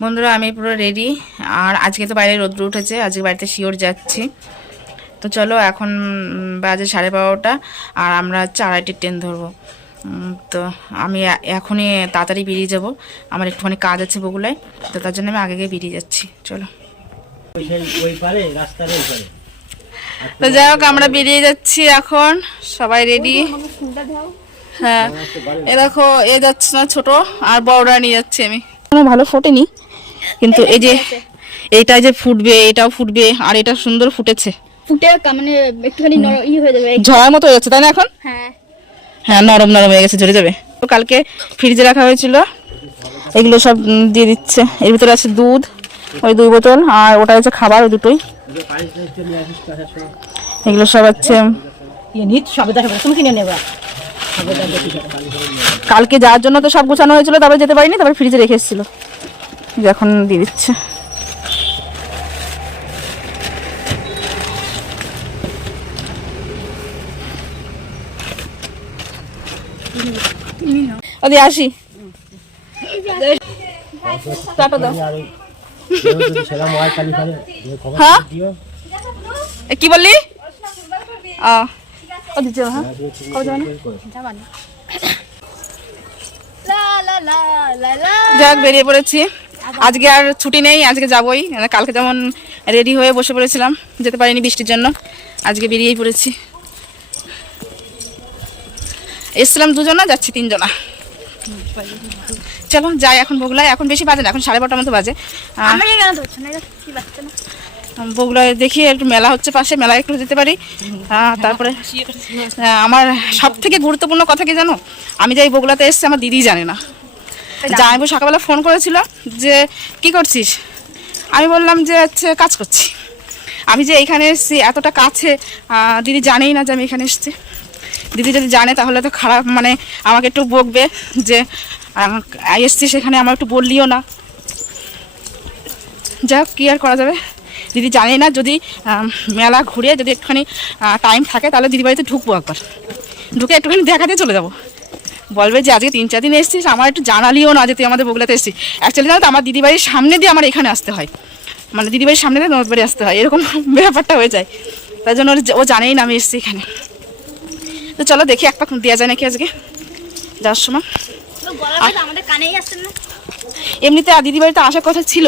বন্ধুরা আমি পুরো রেডি। আর আজকে তো বাইরে রোদ্র উঠেছে, আজকে বাড়িতে শিওর যাচ্ছি। তো চলো, এখন বাজে 12:30 আর আমরা 4:30 ট্রেন ধরবো। তো আমি এখনই তাড়াতাড়ি বেরিয়ে যাব, আমার একটুখানি কাজ আছে বগুলায়, তো তার জন্য আমি আগে বেরিয়ে যাচ্ছি। চলো, তো যাই হোক আমরা বেরিয়ে যাচ্ছি এখন, সবাই রেডি। হ্যাঁ, এ দেখো, এ যাচ্ছে না ছোট, আর বড়রা নিয়ে যাচ্ছি আমি। ভালো ফোটেনি, কিন্তু এই যে এইটা যে ফুটবে, এটাও ফুটবে, আর এটা সুন্দর ফুটেছে, ফুটে মানে একটুখানি হয়ে যাবে, ঝড়ার মতো হয়ে যাচ্ছে, তাই না? এখন হ্যাঁ নরম নরম হয়ে গেছে, ঝরে যাবে। তো কালকে ফ্রিজে রাখা হয়েছিল, এগুলো সব দিয়ে দিচ্ছে। এর ভিতরে আছে দুধ, ওই 2 বোতল, আর ওটা হচ্ছে খাবার, ওই দুটোই। এগুলো সব আছে, তুমি কিনে নেবা। কালকে যাওয়ার জন্য তো সব গোছানো হয়েছিল, তারপরে যেতে পারিনি, তারপরে ফ্রিজে রেখে এসেছিল, এখন দিয়ে দিচ্ছে। ওদি আসি, টাটা দাও। হ্যাঁ, কি বললি? যাক, বেরিয়ে পড়েছি। আজকে আর ছুটি নেই, আজকে যাবোই। কালকে যেমন রেডি হয়ে বসে পড়েছিলাম, যেতে পারিনি বৃষ্টির জন্য, আজকে বেরিয়েই পড়েছি। এসছিলাম 2 জনা, যাচ্ছি 3 জনা। চলো যাই এখন বগুলায়। এখন বেশি বাজে না, এখন 12:30 মতো বাজে। বগুলায় দেখি একটু মেলা হচ্ছে পাশে, মেলায় একটু যেতে পারি। তারপরে আমার সব থেকে গুরুত্বপূর্ণ কথা কি জানো, আমি যে এই বগুলাতে এসছি আমার দিদি জানে না। জামাইবু সকালবেলা ফোন করেছিল যে কি করছিস, আমি বললাম যে হচ্ছে কাজ করছি। আমি যে এইখানে এসছি এতটা কাছে, দিদি জানেই না যে আমি এখানে এসছি। দিদি যদি জানে তাহলে তো খারাপ, মানে আমাকে একটু বকবে যে এসছি সেখানে আমার একটু বললিও না। যাক, কি আর করা যাবে, দিদি জানেই না। যদি মেলা ঘুরে যদি একটুখানি টাইম থাকে তাহলে দিদি বাড়িতে ঢুকবো, একবার ঢুকে একটুখানি দেখাতে চলে যাবো। বলবে যে আজকে 3-4 দিন এসেছিস, আমার একটু জানালিও না যে তুই আমাদের বগুলাতে এসেছিস। অ্যাকচুয়ালি জানো তো, আমার দিদিবাড়ির সামনে দিয়ে আমার এখানে আসতে হয়, মানে দিদিবাড়ির সামনে দিয়ে নদী বাড়ি আসতে হয়, এরকম ব্যাপারটা হয়ে যায়। তাই জন্য ও জানেই না আমি এসেছি এখানে। তো চলো দেখি এক পাক দেওয়া যায় নাকি আজকে যাওয়ার সময়। এমনিতে দিদি বাড়িতে আসার কথা ছিল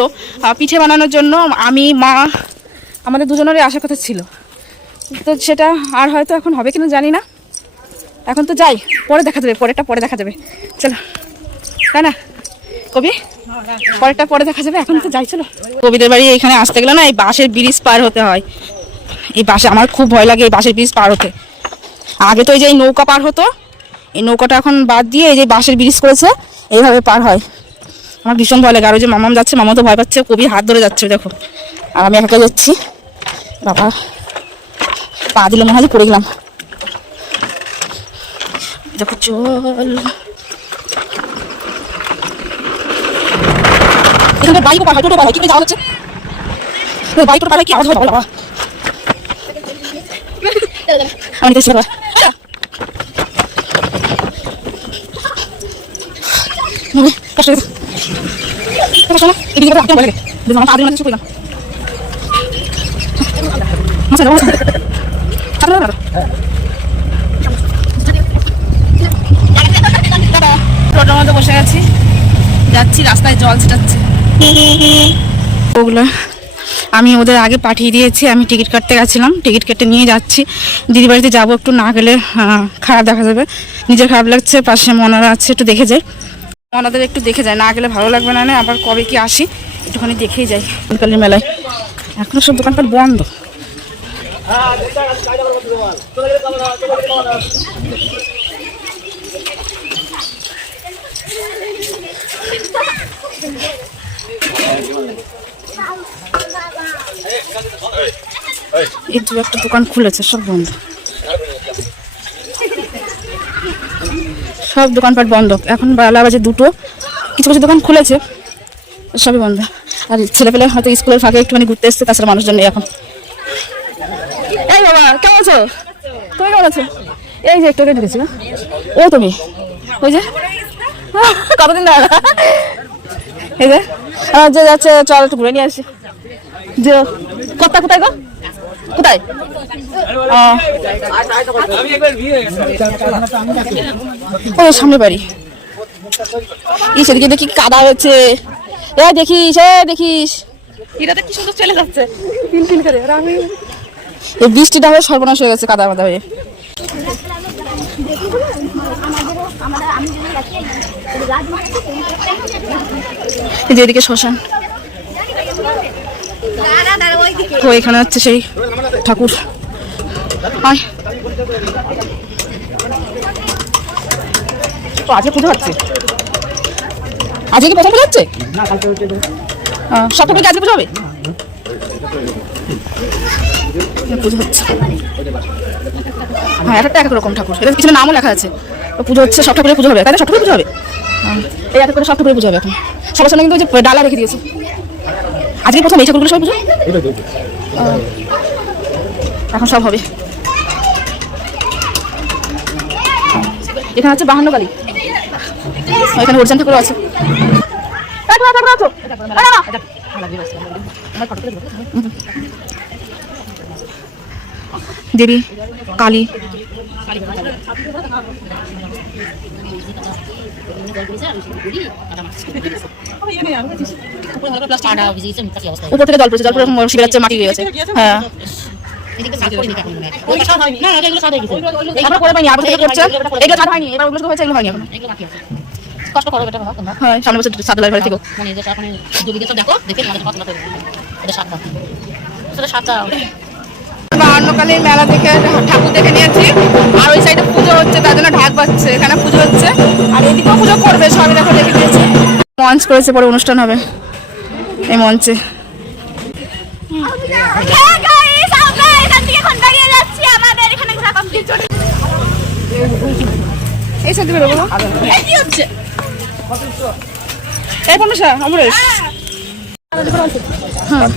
পিঠে বানানোর জন্য, আমি মা আমাদের 2 জনেরই আসার কথা ছিল, তো সেটা আর হয়তো এখন হবে কিনা জানি না। এখন তো যাই, পরে দেখা যাবে, পরেরটা পরে দেখা যাবে। চলো, তাই না কবি? পরেরটা পরে দেখা যাবে, এখন তো যাই। চলো, কবিদের বাড়ি এখানে আসতে গেলে না এই বাঁশের ব্রিজ পার হতে হয়। এই বাসে আমার খুব ভয় লাগে, এই বাঁশের ব্রিজ পার হতে। আগে তো এই যে নৌকা পার হতো, এই নৌকাটা এখন বাদ দিয়ে এই যে বাঁশের ব্রিজ করেছে, এইভাবে পার হয়। আমার ভীষণ ভয় লাগে। আর ওই যে মামাম যাচ্ছে, মামা তো ভয় পাচ্ছে, কবি হাত ধরে যাচ্ছে দেখো, আর আমি একা যাচ্ছি। বাবা, পা দিলে মনে হয় যে পড়ে গেলাম। দেখো চল, এখানে বাইক পার হয়, টোটো পার হয়, কি করে যাওয়া হচ্ছে? বাইক টোটো পার হয়, কি আওয়াজ হয় বাবা। আমি দেখছি বাবা, কষ্ট হয়েছে, কষ্ট না এদিকে তো বলে দেখো আমার পা দিলে চুপ করলাম। টোটোর মধ্যে বসে গেছি, যাচ্ছি, রাস্তায় জল ছিটাচ্ছে। ওগুলো আমি ওদের আগে পাঠিয়ে দিয়েছি, আমি টিকিট কাটতে গেছিলাম, টিকিট কেটে নিয়ে যাচ্ছি। দিদি বাড়িতে যাবো, একটু না গেলে খারাপ দেখা যাবে, নিজের খারাপ লাগছে। পাশে মনারা আছে, একটু দেখে যাই, মনাদের একটু দেখে যায়, না গেলে ভালো লাগবে না। আবার কবে কি আসি একটুখানি দেখেই যাই। কালী মেলায় এখনো সব দোকানপাট বন্ধ। এই 2-1টা দোকান খুলেছে, সব বন্ধ, সব দোকানপাট বন্ধ। এখন বেলা বাজে 2টো, কিছু কিছু দোকান খুলেছে, সবই বন্ধ। আর ছেলেপেলে হয়তো স্কুলের ফাঁকে একটুখানি ঘুরতে এসছে, তাছাড়া মানুষজন নেই এখন। এই বাবা, কেমন আছো? তুমি কেমন আছো? এই যে একটু আগে ঢুকেছি। ও তুমি ওই যে কতদিন দাঁড়া এই যে যে যাচ্ছে, চল একটু ঘুরে নিয়ে আসি। যে কর্তা কোথায় গো, কোথায়? ও সামনে বাড়ি। সেদিকে দেখি কাদা হয়েছে, দেখিস দেখিস এটাতে কি সুন্দর চলে যাচ্ছে তিল তিল করে। আমি এই বৃষ্টিটা হয়ে সর্বনাশ হয়ে গেছে কাদা মাদা হয়ে। এদিকে শ্মশান, তো এখানে হচ্ছে সেই ঠাকুর। আজকে পুজো হচ্ছে, আজকে কি প্রথম পুজো হচ্ছে? সব ঠাকুর আজকে পুজো হবে? পুজো হচ্ছে, হ্যাঁ একটা এক রকম ঠাকুর, এটা পিছনে নামও লেখা আছে। পুজো হচ্ছে, সব ঠাকুরের পুজো হবে, তাই সব ঠাকুরের পুজো হবে। এই এক করে সব ঠাকুরের পুজো হবে এখন। সবার সামনে কিন্তু যে ডালা রেখে দিয়েছে। আজকে প্রথম এই ঠাকুরগুলো সব পুজো, এখন সব হবে। এখানে আছে বাহান্ন কালী, এখানে অর্জন ঠাকুর আছে। দেবী কালী, উপর থেকে জল পড়ছে, জল পড়ে শিবে যাচ্ছে, মাটি হয়ে গেছে। হ্যাঁ সামনে বছর সাদা ঘরে থেকে বাহান্নকালীর মেলা দেখে ঠাকুর দেখে নিয়েছি। আর ওই সাইডে পুজো হচ্ছে, তার জন্য ঢাক বাজছে, এখানে পুজো হচ্ছে। আর এদিকেও পুজো করবে, সবই দেখো দেখে দিয়েছে। মঞ্চ করেছে, পরে অনুষ্ঠান হবে এই মঞ্চে। এই সাথে বেরোবো, এই পনেরো অমরেশ। হ্যাঁ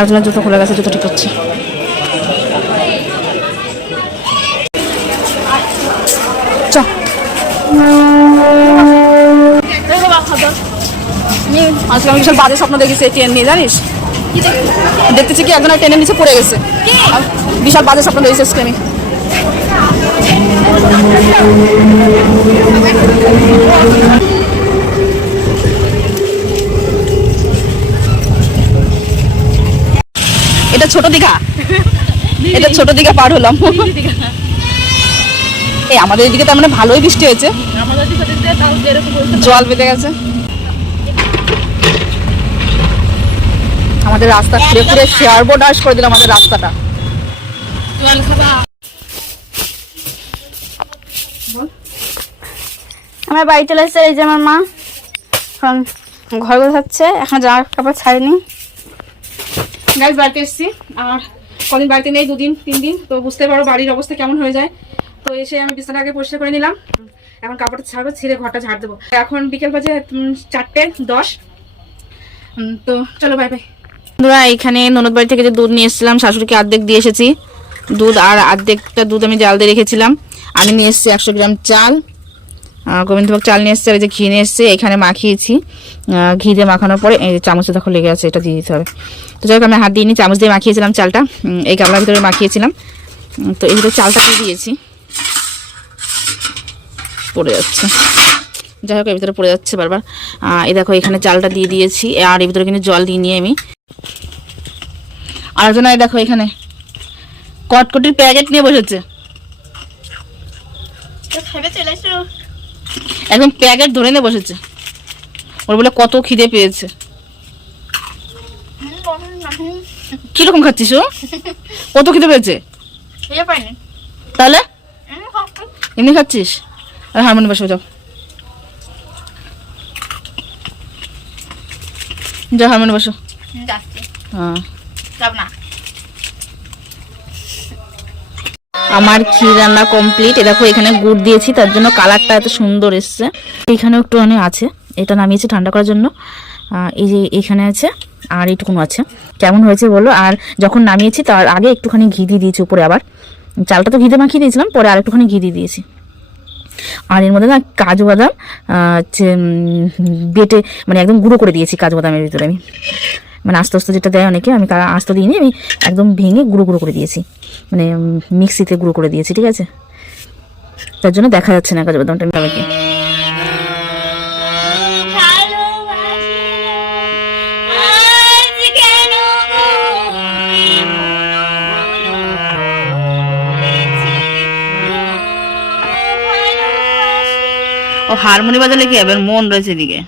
একজনের জুতো খুলে গেছে, জুতো ঠিক হচ্ছে। আজকে আমি বিশাল বাজে স্বপ্ন দেখেছি ট্রেন নিয়ে, জানিস? দেখতেছি কি একজন ট্রেনের নিচে পড়ে গেছে। বিশাল বাজে স্বপ্ন দেখেছি আজকে আমি। এটা ছোট দীঘা, এটা ছোট দীঘা পার হলাম। এই আমাদের এদিকে তার মানে ভালোই বৃষ্টি হয়েছে, জল বেঁধে গেছে। আমাদের রাস্তা ঘুরে ঘুরে সর্বনাশ করে দিল আমাদের রাস্তাটা। আমার বাড়ি চলে এসেছে, এই যে আমার মা এখন ঘর গোছাচ্ছে, এখন জামা কাপড় ছাড়েনি। গাইজ বাড়িতে এসেছি, আর কদিন বাড়িতে নেই, 2 দিন 3 দিন, তো বুঝতে পারো বাড়ির অবস্থা কেমন হয়ে যায়। তো এসে আমি বিছানাটাকে পরিষ্কার করে নিলাম, এখন কাপড়টা ছাড়বো, ছিঁড়ে ঘরটা ঝাড় দেবো। এখন বিকেল বাজে 4:10। তো চলো বাই বাই। বন্ধুরা এখানে ননদ বাড়ি থেকে যে দুধ নিয়ে এসেছিলাম, শাশুড়িকে অর্ধেক দিয়ে এসেছি দুধ, আর অর্ধেকটা দুধ আমি জাল দিয়ে রেখেছিলাম। আমি নিয়ে এসেছি 100 গ্রাম চাল, গোবিন্দভোগ চাল নিয়ে এসেছি, আর এই যে ঘি নিয়ে এসেছি, এখানে মাখিয়েছি। ঘি দিয়ে মাখানোর পরে এই চামচে দেখো লেগে আছে, এটা দিয়ে দিতে হবে। তো যাই হোক আমি হাত দিয়ে নিই, চামচ দিয়ে মাখিয়েছিলাম চালটা, এই গামলার ভিতরে মাখিয়েছিলাম। তো এই ভিতরে চালটা দিয়ে দিয়েছি, পড়ে যাচ্ছে, যাই হোক এর ভিতরে পড়ে যাচ্ছে বারবার। এই দেখো এখানে চালটা দিয়ে দিয়েছি, আর এর ভিতরে কিন্তু জল দিয়ে নিয়ে আমি আরেকজনায় দেখো এখানে কটকটির প্যাকেট নিয়ে বসেছে, একদম প্যাকেট ধরে নিয়ে বসেছে। ওর বলে কত খিদে পেয়েছে। কিরকম খাচ্ছিস ও? কত খিদে পেয়েছে তাহলে? এমনি খাচ্ছিস? আর হারমোনি বসে যাও, যা হারমোনি বসো। হ্যাঁ আমার ক্ষীর রান্না কমপ্লিট। এ দেখো এখানে গুড় দিয়েছি, তার জন্য কালারটা এত সুন্দর এসছে। এখানেও একটু অনেক আছে, এটা নামিয়েছি ঠান্ডা করার জন্য। এই যে এখানে আছে, আর এইটুকুনো আছে। কেমন হয়েছে বলো। আর যখন নামিয়েছি তার আগে একটুখানি ঘি দিয়ে দিয়েছি উপরে, আবার চালটা তো ঘিতে মাখিয়ে দিয়েছিলাম, পরে আর একটুখানি ঘি দিয়ে দিয়েছি। আর এর মধ্যে না কাজু বাদাম হচ্ছে বেটে মানে একদম গুঁড়ো করে দিয়েছি কাজু বাদামের ভিতরে আমি, মানে আস্তে আস্তে যেটা দেয় অনেকে, আমি আস্তে দিইনি, আমি একদম ভেঙে গুঁড়ো গুঁড়ো করে দিয়েছি, মানে মিক্সিতে গুঁড়ো করে দিয়েছি, ঠিক আছে? তার জন্য দেখা যাচ্ছে না কাজু বাদামটা আমি সবাইকে। ও হারমোনি বাজালে কি হবে, মন রয়েছে এদিকে।